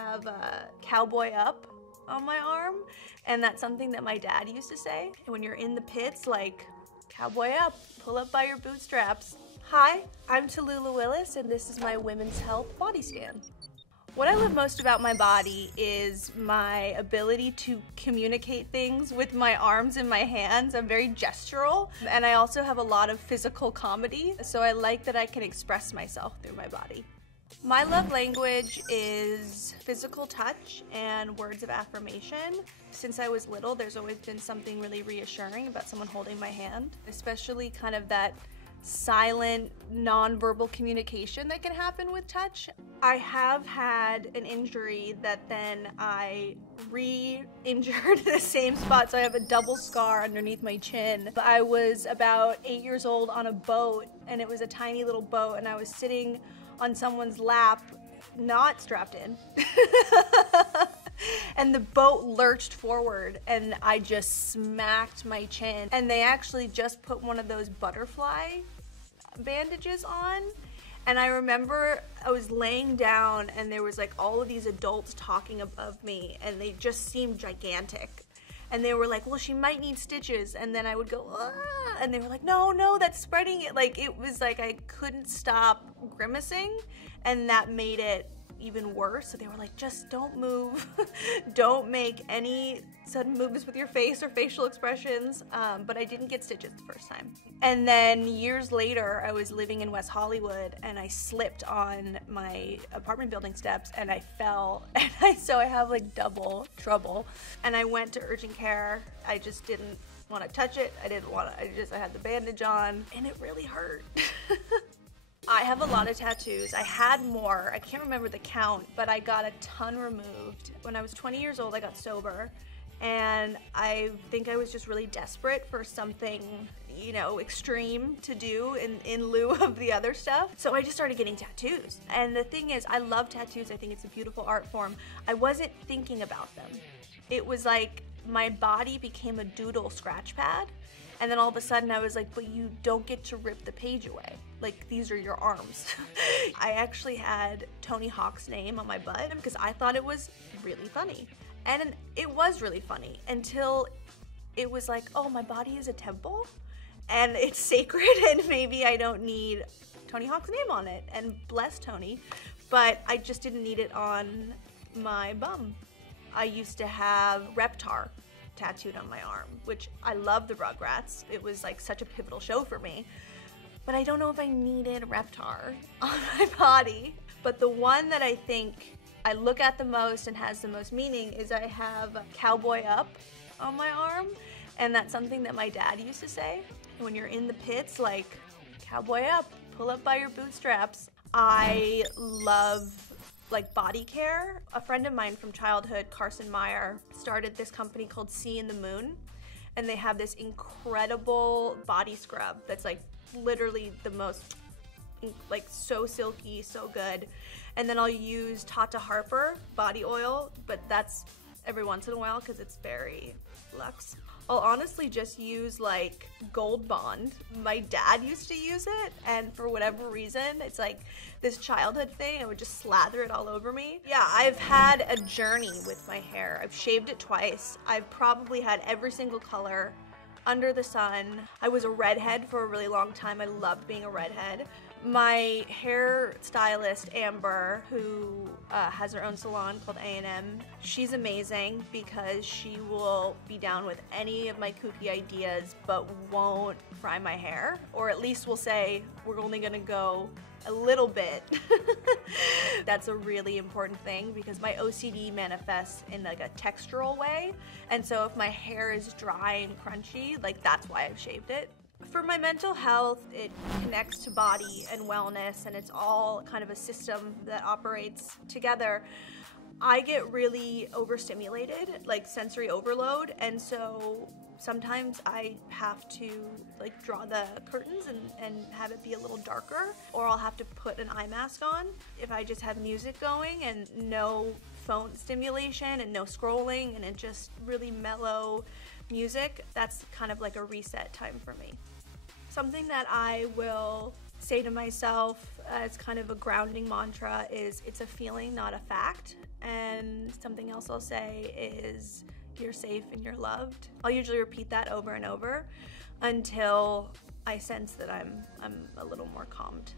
have cowboy up on my arm, and that's something that my dad used to say. And when you're in the pits, like, cowboy up, pull up by your bootstraps. Hi, I'm Tallulah Willis, and this is my Women's Health body scan. What I love most about my body is my ability to communicate things with my arms and my hands. I'm very gestural, and I also have a lot of physical comedy, so I like that I can express myself through my body. My love language is physical touch and words of affirmation. Since I was little, there's always been something really reassuring about someone holding my hand, especially kind of that silent, non-verbal communication that can happen with touch. I have had an injury that then I re-injured the same spot, so I have a double scar underneath my chin. I was about 8 years old on a boat, and it was a tiny little boat, and I was sitting on someone's lap, not strapped in. And the boat lurched forward and I just smacked my chin. And they actually just put one of those butterfly bandages on. And I remember I was laying down and there was like all of these adults talking above me and they just seemed gigantic. And they were like, well, she might need stitches. And then I would go, ah, and they were like, no, that's spreading it. Like, it was like I couldn't stop grimacing, and that made it even worse. So they were like, just don't move. Don't make any sudden movements with your face or facial expressions. But I didn't get stitches the first time. And then years later, I was living in West Hollywood and I slipped on my apartment building steps and I fell. And so I have like double trouble. And I went to urgent care. I just didn't want to touch it. I had the bandage on and it really hurt. I have a lot of tattoos. I had more. I can't remember the count, but I got a ton removed. When I was 20 years old, I got sober, and I think I was just really desperate for something, you know, extreme to do in lieu of the other stuff. So I just started getting tattoos. And the thing is, I love tattoos. I think it's a beautiful art form. I wasn't thinking about them. It was like my body became a doodle scratch pad. And then all of a sudden I was like, but you don't get to rip the page away. Like, these are your arms. I actually had Tony Hawk's name on my butt because I thought it was really funny. And it was really funny until it was like, oh, my body is a temple and it's sacred and maybe I don't need Tony Hawk's name on it. And bless Tony, but I just didn't need it on my bum. I used to have Reptar tattooed on my arm, which I love the Rugrats. It was like such a pivotal show for me. But I don't know if I needed Reptar on my body. But the one that I think I look at the most and has the most meaning is I have cowboy up on my arm. And that's something that my dad used to say. When you're in the pits, like, cowboy up, pull up by your bootstraps. I love like body care. A friend of mine from childhood, Carson Meyer, started this company called Sea in the Moon, and they have this incredible body scrub that's like literally the most, like, so silky, so good. And then I'll use Tata Harper body oil, but that's every once in a while because it's very luxe. I'll honestly just use like Gold Bond. My dad used to use it, and for whatever reason, it's like this childhood thing. I would just slather it all over me. Yeah, I've had a journey with my hair. I've shaved it twice. I've probably had every single color under the sun. I was a redhead for a really long time. I loved being a redhead. My hair stylist, Amber, who has her own salon called A&M, she's amazing because she will be down with any of my kooky ideas but won't fry my hair, or at least will say, we're only gonna go a little bit. That's a really important thing because my OCD manifests in like a textural way, and so if my hair is dry and crunchy, like, that's why I've shaved it. For my mental health, it connects to body and wellness, and it's all kind of a system that operates together. I get really overstimulated, like sensory overload, and so sometimes I have to like draw the curtains and have it be a little darker, or I'll have to put an eye mask on. If I just have music going and no phone stimulation and no scrolling and it just really mellow music, that's kind of like a reset time for me. Something that I will say to myself as kind of a grounding mantra is, it's a feeling, not a fact. And And something else I'll say is, you're safe and you're loved. I'll usually repeat that over and over until I sense that I'm a little more calmed.